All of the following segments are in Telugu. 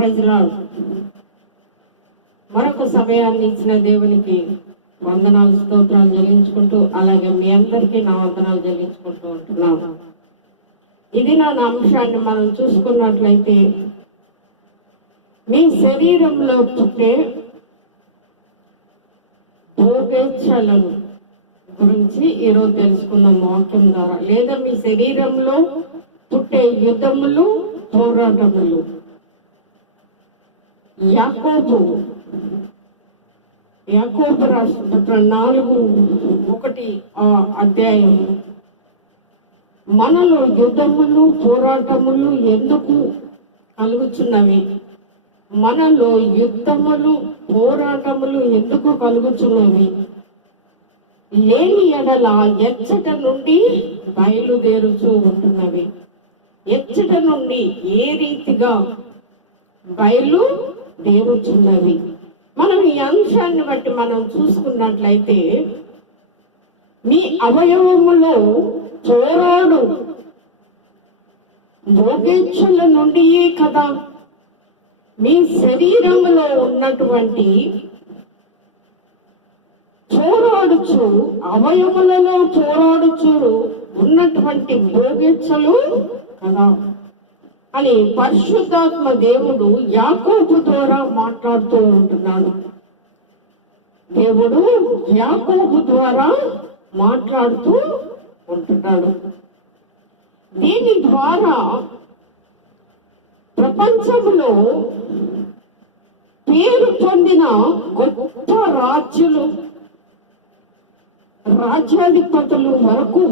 ప్రజలు మరొక సమయాన్ని ఇచ్చిన దేవునికి వందనాలు స్తోత్రాలు చెల్లించుకుంటూ అలాగే మీ అందరికీ నా వందనాలు చెల్లించుకుంటూ ఉంటున్నాను ఇది నా అంశాన్ని మనం చూసుకున్నట్లయితే మీ శరీరంలో పుట్టే భోగేచ్ఛలను గురించి ఈరోజు తెలుసుకున్న వాక్యం ద్వారా లేదా మీ శరీరంలో పుట్టే యుద్ధములు పోరాటములు. యాకోబు యాకోబు రాష్ట్ర నాలుగు ఒకటి ఆ అధ్యాయం. మనలో యుద్ధములు పోరాటములు ఎందుకు కలుగుచున్నవి? మనలో యుద్ధములు పోరాటములు ఎందుకు కలుగుచున్నవి? లేని ఎడల ఎచ్చట నుండి బయలుదేరుచూ ఉంటున్నవి. ఎచ్చట నుండి ఏ రీతిగా బయలు దేరుచున్నవి మనం ఈ అంశాన్ని బట్టి మనం చూసుకున్నట్లయితే మీ అవయవములో పోరాడు భోగేచ్ఛల నుండి కదా. మీ శరీరంలో ఉన్నటువంటి చోరాడుచు అవయములలో చోరాడుచు ఉన్నటువంటి భోగించలు కదా. అని పరిశుద్ధాత్మ దేవుడు యాకోబు ద్వారా మాట్లాడుతూ ఉంటున్నాడు. దేవుడు యాకోబు ద్వారా మాట్లాడుతూ ఉంటున్నాడు. దీని ద్వారా ప్రపంచంలో పేరు పొందిన గొప్ప రాజ్యులు రాజ్యాధిపతులు వరకు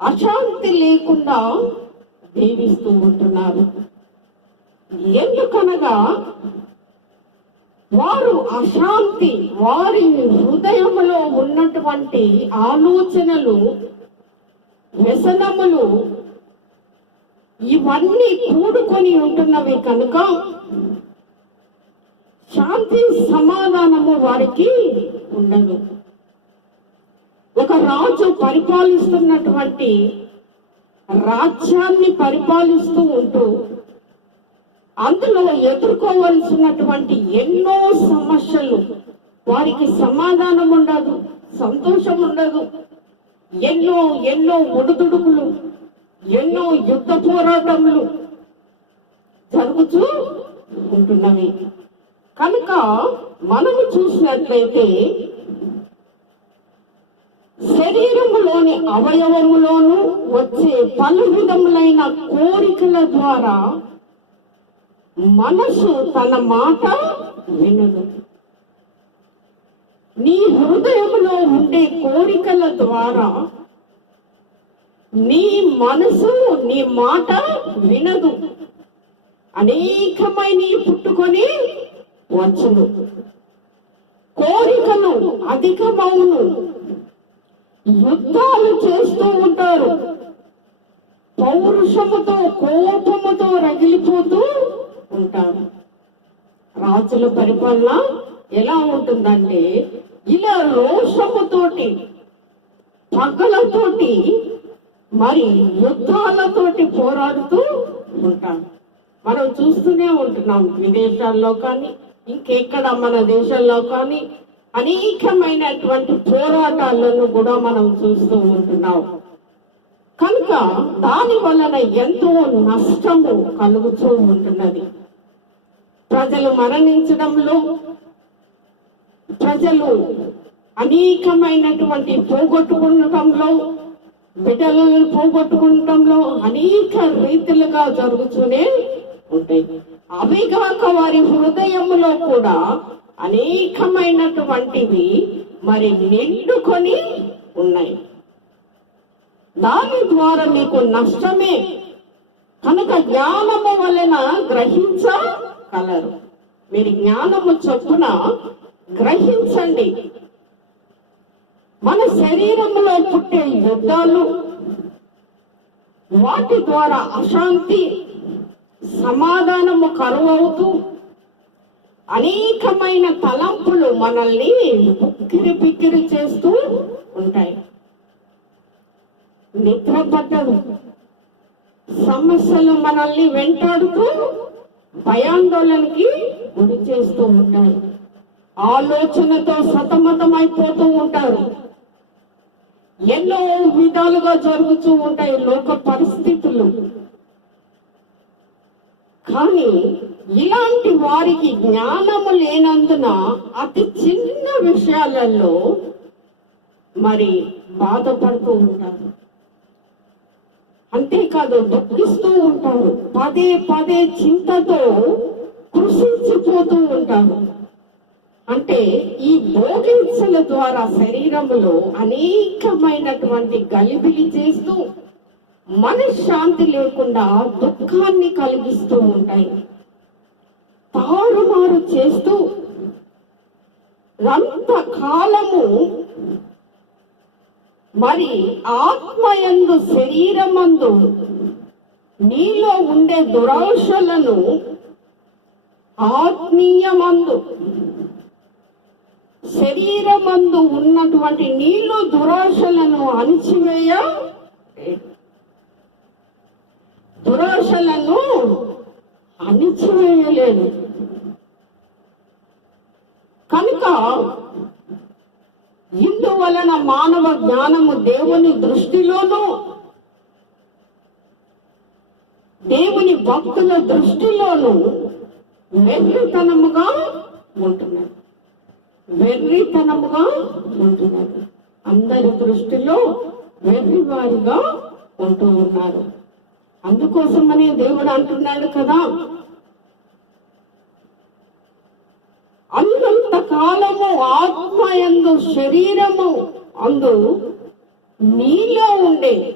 అశాంతి లేకుండా దీవిస్తూ ఉంటున్నారు. ఎందుకనగా వారు అశాంతి వారి హృదయములో ఉన్నటువంటి ఆలోచనలు వ్యసనములు ఇవన్నీ కూడుకొని ఉంటున్నవి కనుక శాంతి సమాధానము వారికి ఉండదు. ఒక రాజు పరిపాలిస్తున్నటువంటి రాజ్యాన్ని పరిపాలిస్తూ ఉంటూ అందులో ఎదుర్కోవలసినటువంటి ఎన్నో సమస్యలు వారికి సమాధానం ఉండదు సంతోషం ఉండదు. ఎన్నో ఎన్నో ఒడుదుడుకులు ఎన్నో యుద్ధ పోరాటములు జరుగుతూ ఉంటున్నవి. కనుక మనము చూసినట్లయితే శరీరములోని అవయవములోను వచ్చే పలు విధములైన కోరికల ద్వారా మనసు తన మాట వినదు నీ హృదయంలో ఉండే కోరికల ద్వారా నీ మనసు నీ మాట వినదు. అనేకమైన పుట్టుకొని వచ్చును. కోరికలు అధికమవును. యుద్ధాలు చేస్తూ ఉంటారు. పౌరుషముతో కోపముతో రగిలిపోతూ ఉంటారు. రాజుల పరిపాలన ఎలా ఉంటుందంటే ఇలా రోషముతోటి పగలతోటి మరి యుద్ధాలతోటి పోరాడుతూ ఉంటారు. మనం చూస్తూనే ఉంటున్నాం విదేశాల్లో కానీ ఇంకెక్కడ మన దేశంలో కానీ అనేకమైనటువంటి పోరాటాలను కూడా మనం చూస్తూ ఉంటున్నాం. కనుక దాని వలన ఎంతో నష్టము కలుగుతూ ఉంటున్నది. ప్రజలు మరణించడంలో ప్రజలు అనేకమైనటువంటి పోగొట్టుకుంటంలో బిడ్డలను పోగొట్టుకుంటంలో అనేక రీతిలుగా జరుగుతూనే ఉంటాయి. అవి కాక వారి హృదయంలో కూడా అనేకమైనటువంటివి మరి నిండుకొని ఉన్నాయి. దాని ద్వారా మీకు నష్టమే కనుక జ్ఞానము వలన గ్రహించగలరు. మీరు జ్ఞానము చొప్పున గ్రహించండి. మన శరీరంలో పుట్టే యుద్ధాలు వాటి ద్వారా అశాంతి సమాధానము కరువవుతూ అనేకమైన తలంపులు మనల్ని ఉక్కిరి పిక్కిరి చేస్తూ ఉంటాయి. నిద్ర పట్టదు. సమస్యలు మనల్ని వెంటాడుతూ భయాందోళనకి గురి చేస్తూ ఉంటాయి. ఆలోచనతో సతమతమైపోతూ ఉంటారు. ఎన్నో విధాలుగా జరుగుతూ ఉంటాయి లోక పరిస్థితులు. కానీ ఇలాంటి వారికి జ్ఞానము లేనందున అతి చిన్న విషయాలలో మరి బాధపడుతూ ఉంటారు. అంతేకాదు దుఃఖిస్తూ ఉంటారు. పదే పదే చింతతో కృషించిపోతూ ఉంటారు. అంటే ఈ భోగించల ద్వారా శరీరంలో అనేకమైనటువంటి గలిబిలి చేస్తూ మనశ్శాంతి లేకుండా దుఃఖాన్ని కలిగిస్తూ ఉంటాయి. తారుమారు చేస్తూ రంత కాలము మరి ఆత్మయందు శరీరమందు నీలో ఉండే దురాశలను ఆత్మీయమందు శరీరమందు ఉన్నటువంటి నీళ్ళు దురాశలను అణిచివేయ దురాశలను అణిచివేయలేదు కనుక ఇందువలన మానవ జ్ఞానము దేవుని దృష్టిలోనూ దేవుని భక్తుల దృష్టిలోనూ వెర్రితనముగా ఉంటున్నారు వెర్రితనముగా ఉంటున్నారు అందరి దృష్టిలో వెర్రివారిగా ఉంటూ ఉన్నారు. అందుకోసమనే దేవుడు అంటున్నాడు కదా అన్నంత కాలము ఆత్మ ఎందు శరీరము అందు నీలో ఉండే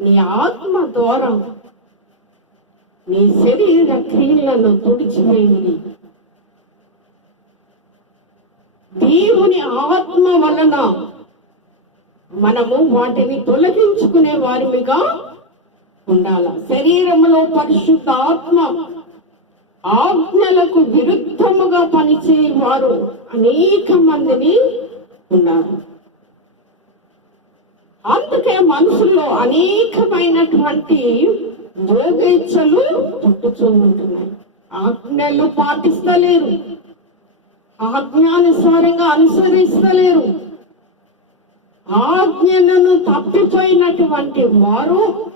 నీ ఆత్మ ద్వారా నీ శరీర క్రియలను తుడిచివేయండి. దేవుని ఆత్మ వలన మనము వాటిని తొలగించుకునే వారిగా ఉండాల. శరీరములో పరిశుద్ధ ఆత్మ ఆజ్ఞలకు విరుద్ధముగా పనిచేయవారు అనేక మందిని ఉన్నారు. అందుకే మనుషుల్లో అనేకమైనటువంటి భోగేచ్ఛలు పుట్టుచూ ఉంటున్నాయి. ఆజ్ఞలు పాటిస్తలేరు. ఆజ్ఞానుసారంగా అనుసరిస్తలేరు. ఆజ్ఞలను తప్పిపోయినటువంటి వారు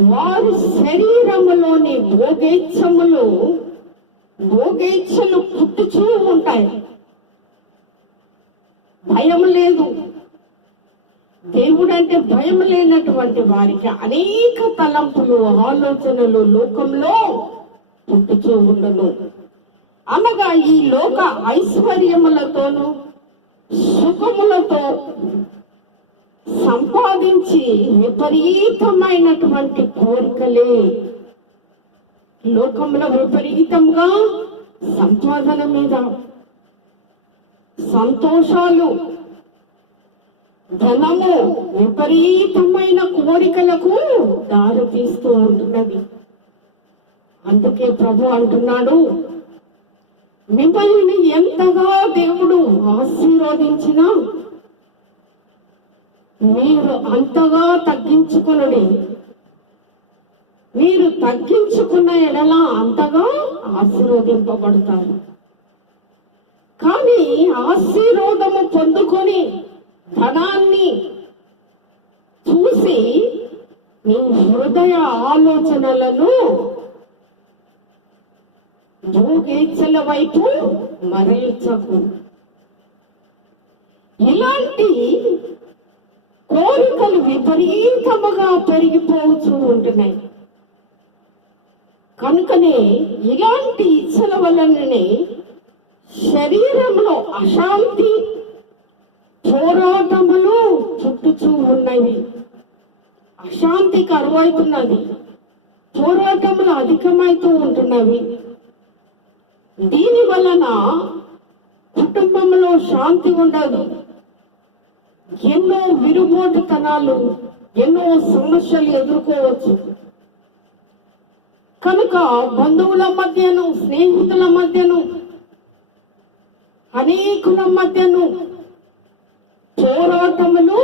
వారు శరీరములోని భోగేచ్ఛములు భోగేచ్ఛలు పుట్టుచూ ఉంటాయి. భయం లేదు. దేవుడంటే భయం లేనటువంటి వారికి అనేక తలంపులు ఆలోచనలు లోకంలో పుట్టుచూ ఉండను. అనగా ఈ లోక ఐశ్వర్యములతోనూ సుఖములతో సంపాదించి విపరీతమైనటువంటి కోరికలే. లోకంలో విపరీతంగా సంపాదన మీద సంతోషాలు ధనము విపరీతమైన కోరికలకు దారి తీస్తూ ఉంటున్నది. అందుకే ప్రభు అంటున్నాడు మిమ్మల్ని ఎంతగా దేవుడు ఆశీర్వదించినా మీరు అంతగా తగ్గించుకునడి మీరు తగ్గించుకున్న ఎడల అంతగా ఆశీర్వదింపబడతారు. కానీ ఆశీర్వాదము పొందుకొని ధనాన్ని చూసి నీ హృదయ ఆలోచనలను భోగేచ్ఛల వైపు మరల్చకు. ఇలాంటి కోరికలు విపరీతముగా పెరిగిపోతూ ఉంటున్నాయి కనుకనే ఇలాంటి ఇచ్చల వలననే శరీరంలో అశాంతి పోరాటములు చుట్టుచూ ఉన్నవి. అశాంతి కరువైతున్నది పోరాటములు అధికమైతూ ఉంటున్నవి. దీని వలన కుటుంబంలో శాంతి ఉండదు. ఎన్నో విరుబోటుతనాలు ఎన్నో సమస్యలు ఎదుర్కోవచ్చు. కనుక బంధువుల మధ్యను స్నేహితుల మధ్యను అనేకుల మధ్యను పోరాటములు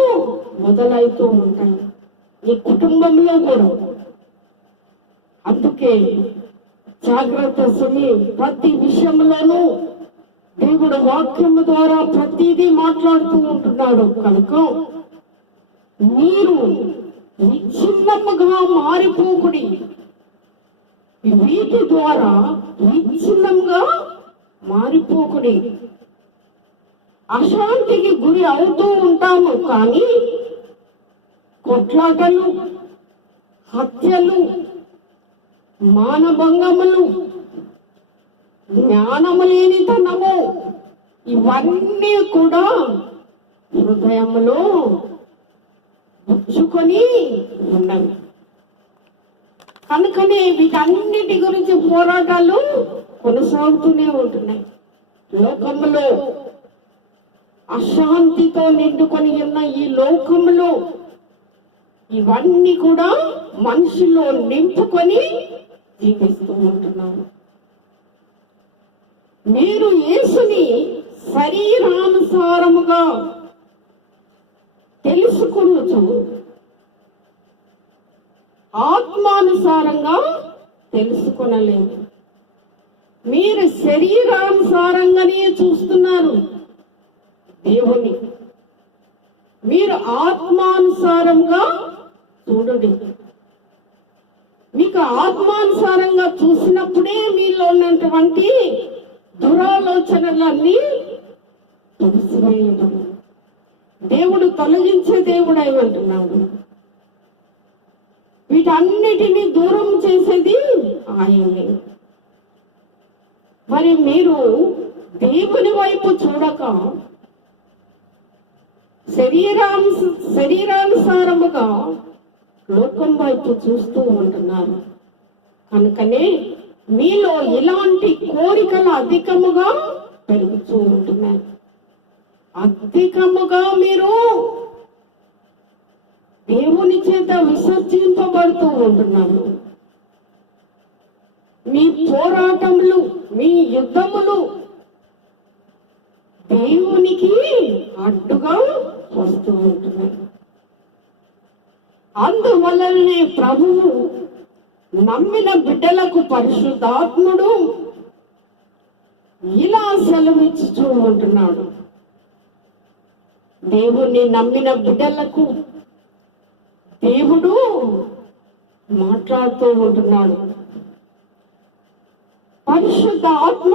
మొదలవుతూ ఉంటాయి. ఈ కుటుంబంలో కూడా. అందుకే జాగ్రత్త సుమి ప్రతి విషయంలోనూ దేవుడు వాక్యం ద్వారా ప్రతిదీ మాట్లాడుతూ ఉంటున్నాడు. కనుక మీరు విచ్ఛిన్నముగా మారిపోకుడి. వీటి ద్వారా విచ్ఛిన్నంగా మారిపోకుడి. అశాంతికి గురి అవుతూ ఉంటాము కానీ కొట్లాటలు హత్యలు మానభంగములు జ్ఞానము లేనితనము ఇవన్నీ కూడా హృదయములో ఉంచుకొని ఉన్నవి. కనుకనే వీటన్నిటి గురించి పోరాటాలు కొనసాగుతూనే ఉంటున్నాయి. లోకములో అశాంతితో నిండుకొని ఉన్న ఈ లోకములో ఇవన్నీ కూడా మనుషుల్లో నింపుకొని జీవిస్తూ ఉంటున్నాము. మీరు యేసుని శరీరానుసారముగా తెలుసుకున్నచు ఆత్మానుసారంగా తెలుసుకునలేదు మీరు శరీరానుసారంగానే చూస్తున్నారు దేవుని మీరు ఆత్మానుసారంగా చూడండి. మీకు ఆత్మానుసారంగా చూసినప్పుడే మీలో ఉన్నటువంటి దురాలోచనలన్నీ తొలసివేయబడు దేవుడు తొలగించే దేవుడు అయి అంటున్నాడు వీటన్నిటిని దూరం చేసేది ఆయనే. మరి మీరు దేవుని వైపు చూడక శరీరాను శరీరానుసారముగా లోకం వైపు చూస్తూ ఉంటున్నారు. కనుకనే మీలో ఎలాంటి కోరికలు అధికముగా పెరుగుతూ ఉంటున్నాయి? అధికముగా మీరు దేవుని చేత విసర్జింపబడుతూ ఉంటున్నారు. మీ పోరాటములు మీ యుద్ధములు దేవునికి అడ్డుగా వస్తూ ఉంటున్నాయి. అందువలనే ప్రభువు నమ్మిన బిడ్డలకు పరిశుద్ధాత్ముడు ఇలా సెలవిచ్చుచూ ఉంటున్నాడు దేవుణ్ణి నమ్మిన బిడ్డలకు దేవుడు మాట్లాడుతూ ఉంటున్నాడు. పరిశుద్ధ ఆత్మ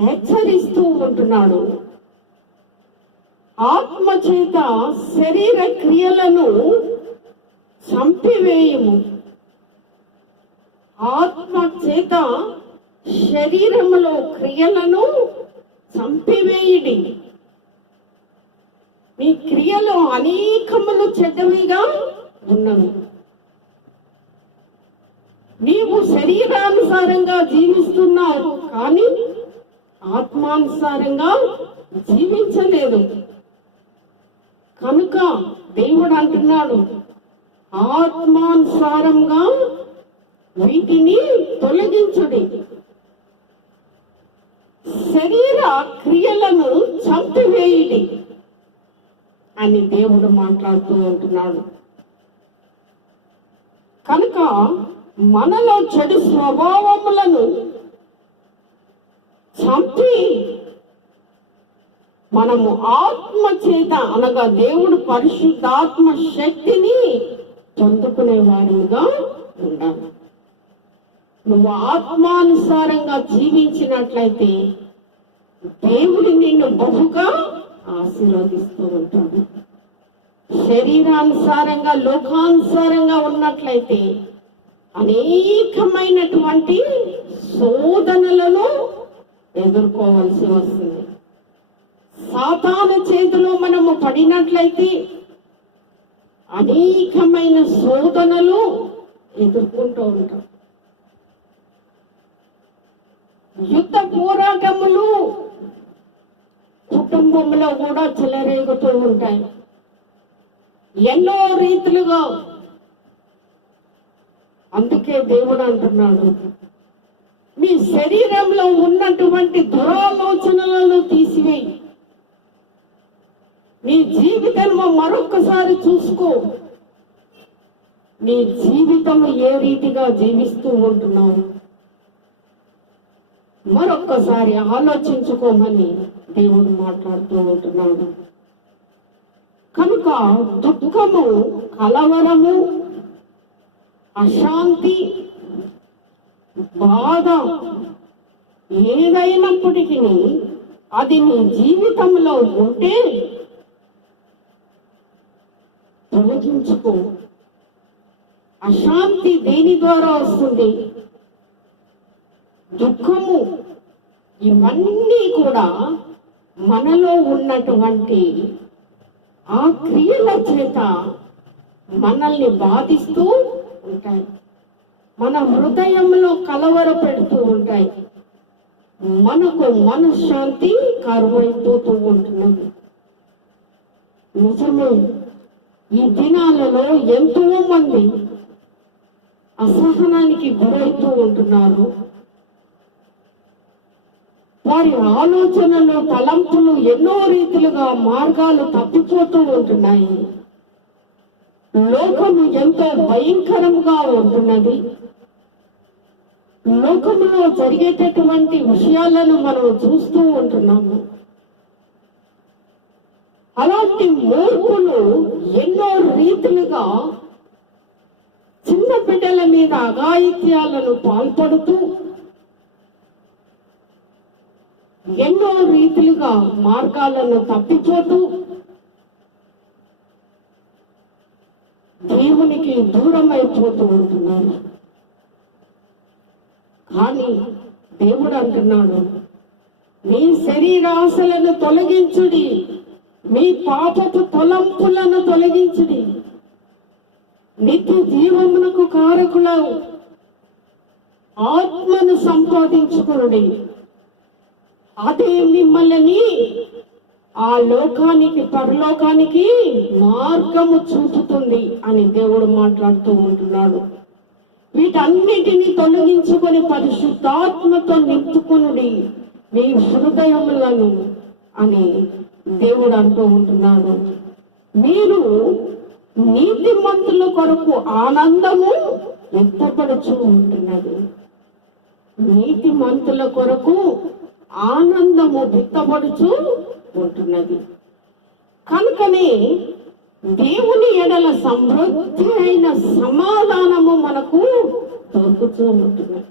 హెచ్చరిస్తూ ఉంటున్నాడు. ఆత్మ చేత శరీర క్రియలను చంపివేయము. ఆత్మ చేత శరీరంలో క్రియలను చంపివేయడి. మీ క్రియలు అనేకములు చెడ్డవిగా ఉన్నవి. నీవు శరీరానుసారంగా జీవిస్తున్నావు కానీ ఆత్మానుసారంగా జీవించలేదు కనుక దేవుడు అంటున్నాడు ఆత్మానుసారంగా వీటిని తొలగించుడి. శరీర క్రియలను చంపివేయుడి అని దేవుడు మాట్లాడుతూ ఉంటున్నాడు. కనుక మనలో చెడు స్వభావములను చంపి మనము ఆత్మ చేత అనగా దేవుడు పరిశుద్ధాత్మ శక్తిని పొందుకునే వారిగా ఉండాలి. నువ్వు ఆత్మానుసారంగా జీవించినట్లయితే దేవుడు నిన్ను బహుగా ఆశీర్వదిస్తూ ఉంటాడు. శరీరానుసారంగా లోకానుసారంగా ఉన్నట్లయితే అనేకమైనటువంటి శోధనలను ఎదుర్కోవాల్సి వస్తుంది. సాతాన చేతిలో మనము పడినట్లయితే అనేకమైన శోధనలు ఎదుర్కొంటూ ఉంటాం. యుద్ధ పోరాటములు కుటుంబంలో కూడా చెలరేగుతూ ఉంటాయి. ఎన్నో రీతులుగా అందుకే దేవుడు అంటున్నాడు మీ శరీరంలో ఉన్నటువంటి దురాలోచనలను తీసివేయి. నీ జీవితంలో మరొక్కసారి చూసుకో. నీ జీవితం ఏ రీతిగా జీవిస్తూ ఉంటున్నావు? మరొక్కసారి ఆలోచించుకోమని దేవుడు మాట్లాడుతూ ఉంటున్నాడు. కనుక దుఃఖము కలవరము అశాంతి బాధ ఏదైనప్పటికీ అది నీ జీవితంలో ఉంటే తొలగించుకో. అశాంతి దేని ద్వారా వస్తుంది? దుఃఖము ఇవన్నీ కూడా మనలో ఉన్నటువంటి ఆ క్రియల చేత మనల్ని బాధిస్తూ ఉంటాయి. మన హృదయంలో కలవర పెడుతూ ఉంటాయి. మనకు మనశ్శాంతి కరువైపోతూ ఉంటున్నది నిజమే ఈ దినాలలో ఎంతో మంది అసహనానికి గురవుతూ ఉంటున్నారు. వారి ఆలోచనలు తలంపులు ఎన్నో రీతిలుగా మార్గాలు తప్పిపోతూ ఉంటున్నాయి. లోకము ఎంతో భయంకరంగా ఉంటున్నది. లోకములో జరిగేటటువంటి విషయాలను మనం చూస్తూ ఉంటున్నాము. అలాంటి మూర్ఖులు ఎన్నో రీతిలుగా చిన్న బిడ్డల మీద అఘాయిత్యాలను పాల్పడుతూ ఎన్నో రీతిలుగా మార్గాలను తప్పిపోతూ దేవునికి దూరం అయిపోతూ ఉంటున్నారు. కానీ దేవుడు అంటున్నాడు మీ శరీరాశలను తొలగించుడి మీ పాపపు తొలంపులను తొలగించుడి. నిత్య జీవమునకు కారకుల ఆత్మను సంపాదించుకునుడి. అదే మిమ్మల్ని ఆ లోకానికి పరలోకానికి మార్గము చూపుతుంది అని దేవుడు మాట్లాడుతూ ఉంటున్నాడు. వీటన్నిటిని తొలగించుకొని పరిశుద్ధాత్మతో నింపుకునుడి మీ హృదయములను అని దేవుడు అంటూ ఉంటున్నాడు. మీరు నీతిమంతుల కొరకు ఆనందము వ్యక్తపడుచు ఉంటున్నది. నీతిమంతుల కొరకు ఆనందము వ్యక్తపడుచు ఉంటున్నది. కనుకనే దేవుని ఎడల సమృద్ధి అయిన సమాధానము మనకు దొరుకుతూ ఉంటుంది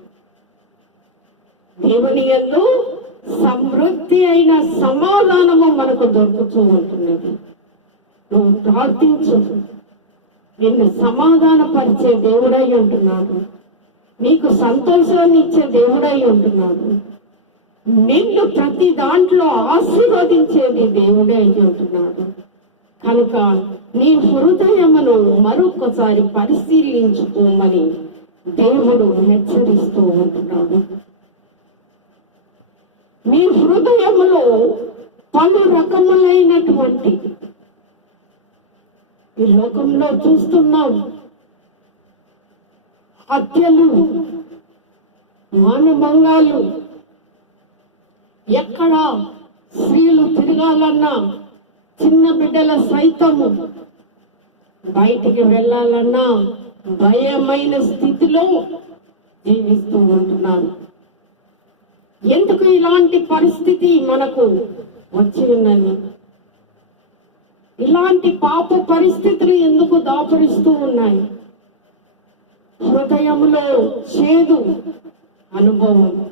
దేవుని ఎందు సమృద్ధి అయిన సమాధానము మనకు దొరుకుతూ ఉంటున్నది. నువ్వు ప్రార్థించు. నిన్ను సమాధానపరిచే దేవుడై ఉంటున్నాడు. నీకు సంతోషాన్ని ఇచ్చే దేవుడై ఉంటున్నాడు. నిన్ను ప్రతి దాంట్లో ఆశీర్వదించేది దేవుడే అయి ఉంటున్నాడు కనుక నీ హృదయమును మరొకసారి పరిశీలించుకోమని దేవుడు హెచ్చరిస్తూ ఉంటున్నాడు. నీ హృదయములో పలు రకములైనటువంటి ఈ లోకంలో చూస్తున్నాం. హత్యలు మానభంగాలు ఎక్కడ స్త్రీలు తిరగాలన్నా చిన్న బిడ్డల సైతము బయటికి వెళ్ళాలన్నా భయమైన స్థితిలో జీవిస్తూ ఉంటున్నారు. ఎందుకు ఇలాంటి పరిస్థితి మనకు వచ్చి ఉన్నది? ఇలాంటి పాప పరిస్థితులు ఎందుకు దాపరిస్తూ ఉన్నాయి? హృదయంలో చేదు అనుభవం.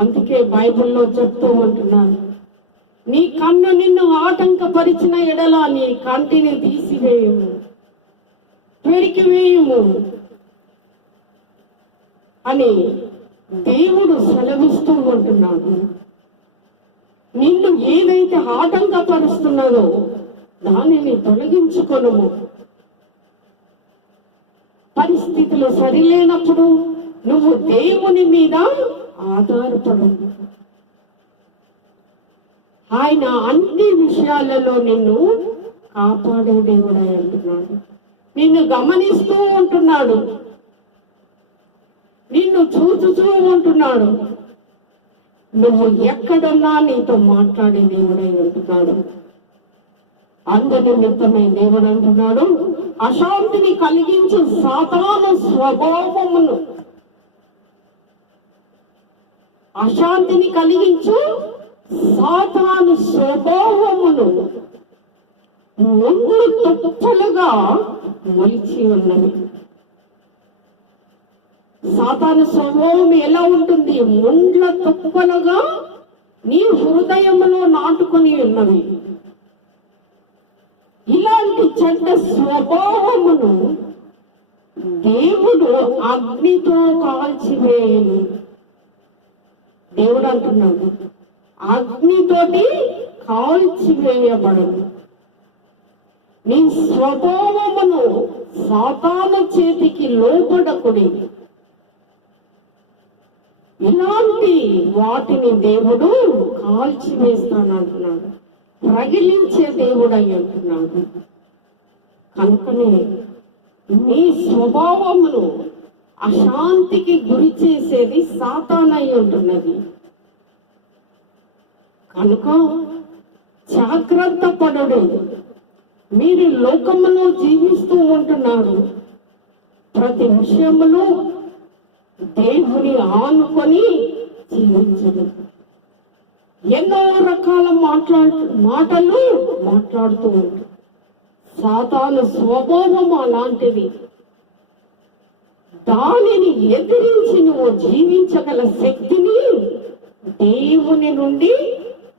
అందుకే బైబిల్లో చెప్తూ ఉంటున్నాను. నీ కన్ను నిన్ను ఆటంకపరిచిన ఎడల నీ కంటిని తీసివేయము. పెరికి వేయము అని దేవుడు సెలవిస్తూ ఉంటున్నాడు. నిన్ను ఏదైతే ఆటంకపరుస్తున్నదో దానిని తొలగించుకొనుము. పరిస్థితులు సరిలేనప్పుడు నువ్వు దేవుని మీద ఆధారపడు. ఆయన అన్ని విషయాలలో నిన్ను కాపాడే దేవుడై అంటున్నాడు. నిన్ను గమనిస్తూ ఉంటున్నాడు. నిన్ను చూచుతూ ఉంటున్నాడు. నువ్వు ఎక్కడున్నా నీతో మాట్లాడే దేవుడై ఉంటున్నాడు. అందరి నిమిత్తమై దేవుడు అంటున్నాడు. అశాంతిని కలిగించు సాతాను స్వభావమును అశాంతిని కలిగించు. సాతాను స్వభావమును ముందు తుప్పలుగా మొలిచి ఉన్నవి సాతాను స్వభావం ఎలా ఉంటుంది? ముండ్ల తుప్పలుగా నీ హృదయములో నాటుకొని ఉన్నవి. ఇలాంటి చెడ్డ స్వభావమును దేవుడు అగ్నితో కాల్చివేయను. దేవుడు అంటున్నాడు అగ్నితోటి కాల్చివేయబడదు నీ స్వభావమును సాతాన చేతికి లోపడకుడి ఇలాంటి వాటిని దేవుడు కాల్చివేస్తాను అంటున్నాడు. ప్రగిలించే దేవుడు దేవుడై అంటున్నాడు. కనుకనే నీ స్వభావమును అశాంతికి గురి చేసేది సాతానై ఉంటున్నది. కనుక జాగ్రత్త పడడు మీరు లోకములో జీవిస్తూ ఉంటున్నారు. ప్రతి విషయములో దేవుని ఆనుకొని జీవించదు ఎన్నో రకాల మాట్లాడు మాటలు మాట్లాడుతూ ఉంటారు సాతాను స్వభావం అలాంటిది. దానిని ఎదిరించి నువ్వు జీవించగల శక్తిని దేవుని నుండి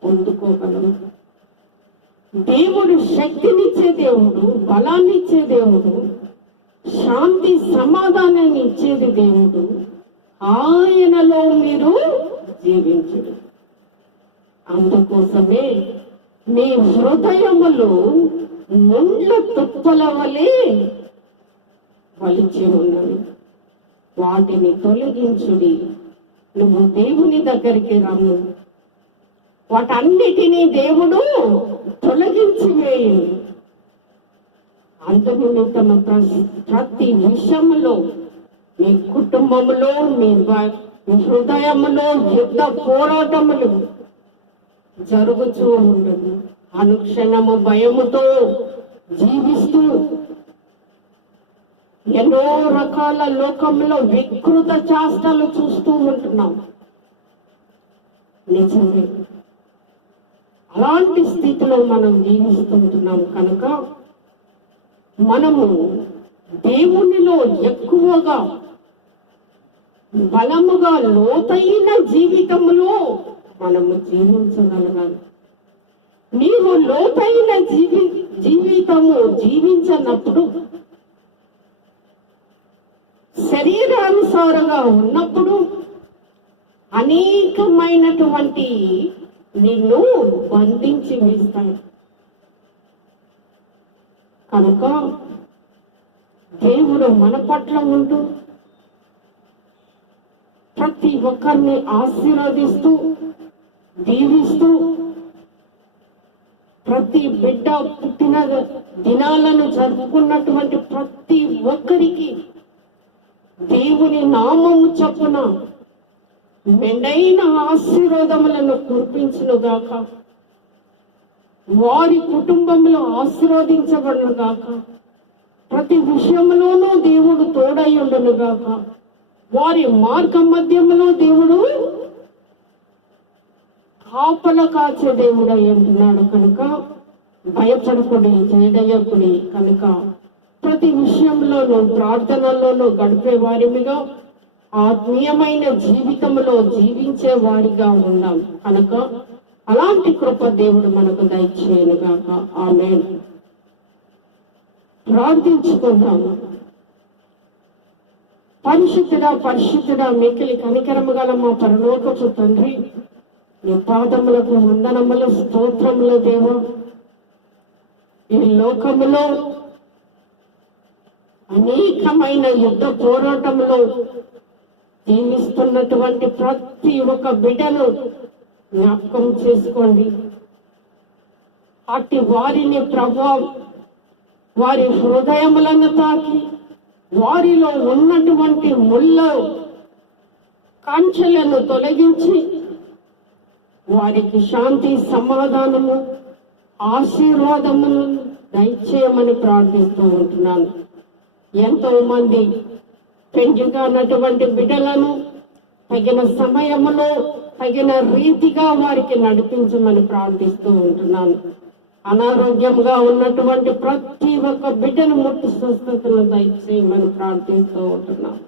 పొందుకోగలవు. దేవుడు శక్తినిచ్చే దేవుడు బలాన్నిచ్చే దేవుడు శాంతి సమాధానాన్ని ఇచ్చేది దేవుడు. ఆయనలో మీరు జీవించడు అందుకోసమే మీ హృదయములు ముండ్ల తుప్పల వలె వలిచి ఉన్నవి. వాటిని తొలగించుడి. నువ్వు దేవుని దగ్గరికి రమ్ము. వాటన్నిటినీ దేవుడు తొలగించి వేయండి అంతనిమిత్తము ప్రతి విషయంలో మీ కుటుంబంలో మీ హృదయంలో యుద్ధ పోరాటములు జరుగుతూ ఉండదు. అనుక్షణము భయముతో జీవిస్తూ ఎన్నో రకాల లోకంలో వికృత చేష్టలు చూస్తూ ఉంటున్నాం. నిజమే. అలాంటి స్థితిలో మనం జీవిస్తుంటున్నాం కనుక మనము దేవునిలో ఎక్కువగా బలముగా లోతైన జీవితంలో మనము జీవించగలగాలి. నీవు లోతైన జీవి జీవితము జీవించనప్పుడు సంసారంగా ఉన్నప్పుడు అనేకమైనటువంటి నిన్ను బంధించి వేస్తాయి కనుక దేవుడు మన పట్ల ఉంటూ ప్రతి ఒక్కరిని ఆశీర్వదిస్తూ దీవిస్తూ ప్రతి బిడ్డ పుట్టిన దినాలను జరుపుకున్నటువంటి ప్రతి ఒక్కరికి దేవుని నామము చొప్పున మెండైన ఆశీర్వాదములను కురిపించునుగాక. వారి కుటుంబంలో ఆశీర్వదించబడునుగాక. ప్రతి విషయంలోనూ దేవుడు తోడై ఉండునుగాక. వారి మార్గ మధ్యంలో దేవుడు కాపల కాచే దేవుడు అయి ఉంటున్నాడు కనుక భయపడకుడి జయదయ్యకుడి కనుక ప్రతి విషయంలోనూ ప్రార్థనల్లోనూ గడిపే వారిగా ఆత్మీయమైన జీవితంలో జీవించే వారిగా ఉన్నాం కనుక అలాంటి కృప దేవుడు మనకు దయచేయనుగాక. ఆమె ప్రార్థించుకుందాము పరిశుద్ధుడా పరిశుద్ధుడా మిక్కిలి కనికరము గల మా పరలోకపు తండ్రి నీ పాదములకు వందనములు స్తోత్రములు దేవా. ఈ లోకములో అనేకమైన యుద్ధ పోరాటంలో జీవిస్తున్నటువంటి ప్రతి ఒక్క బిడ్డను జ్ఞాపకం చేసుకోండి. అట్టి వారిని ప్రభావం వారి హృదయములను తాకి వారిలో ఉన్నటువంటి ముళ్ళ కాంక్షలను తొలగించి వారికి శాంతి సమాధానము ఆశీర్వాదమును దయచేయమని ప్రార్థిస్తూ ఉంటున్నాను. ఎంతో మంది పెండ్లిగా ఉన్నటువంటి బిడ్డలను తగిన సమయంలో తగిన రీతిగా వారికి నడిపించమని ప్రార్థిస్తూ ఉంటున్నాను. అనారోగ్యంగా ఉన్నటువంటి ప్రతి ఒక్క బిడ్డను ముట్టి స్వస్థతను దయచేయమని ప్రార్థిస్తూ ఉంటున్నాను.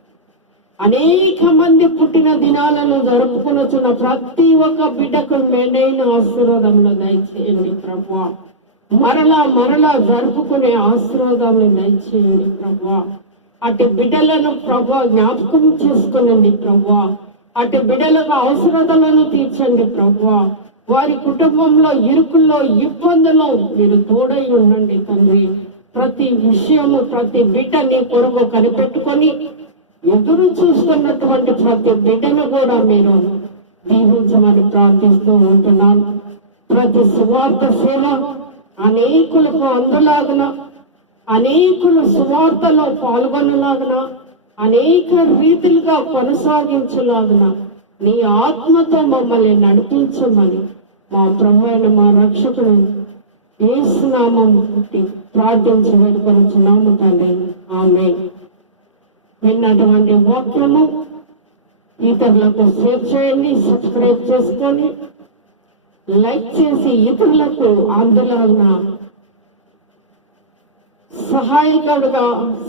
అనేక మంది పుట్టిన దినాలను జరుపుకునొచ్చిన ప్రతి ఒక్క బిడ్డకు మెండైన ఆశీర్వాదములు దయచేయండి ప్రభు మరలా మరలా జరుపుకునే ఆశీర్వాదాన్ని దయచేయండి ప్రభా. అటు బిడ్డలను ప్రభా జ్ఞాపకం చేసుకునండి ప్రభా. అటు బిడ్డలకు అవసరతలను తీర్చండి ప్రభా. వారి కుటుంబంలో ఇరుకుల్లో ఇబ్బందులు మీరు తోడై ఉండండి తండ్రి. ప్రతి విషయము ప్రతి బిడ్డ నీ కొరకు కనిపెట్టుకొని ఎదురు చూస్తున్నటువంటి ప్రతి బిడ్డను కూడా మీరు దీవించమని ప్రార్థిస్తూ ఉంటున్నాను ప్రతి సువార్త సేవ అనేకులకు అందులాగన అనేకులు సువార్తలో పాల్గొనలాగన అనేక రీతిలుగా కొనసాగించలాగన నీ ఆత్మతో మమ్మల్ని నడిపించమని మా ప్రభు అయిన మా రక్షకుడు ఏసునామం పుట్టి ప్రార్థించి వేడుకొనుచున్నాము తండ్రి. ఆమె విన్నటువంటి వాక్యము ఇతరులకు షేర్ చేయండి సబ్స్క్రైబ్ చేసుకొని లైక్ చేసి ఇతరులకు ఆందోళన సహాయకుడుగా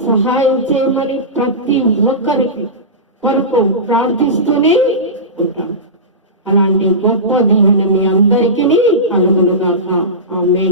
సహాయం చేయమని ప్రతి ఒక్కరికి కొరకు ప్రార్థిస్తూనే ఉంటాం. అలాంటి గొప్ప దీవెన మీ అందరికీ కలుగునుగాక. ఆమె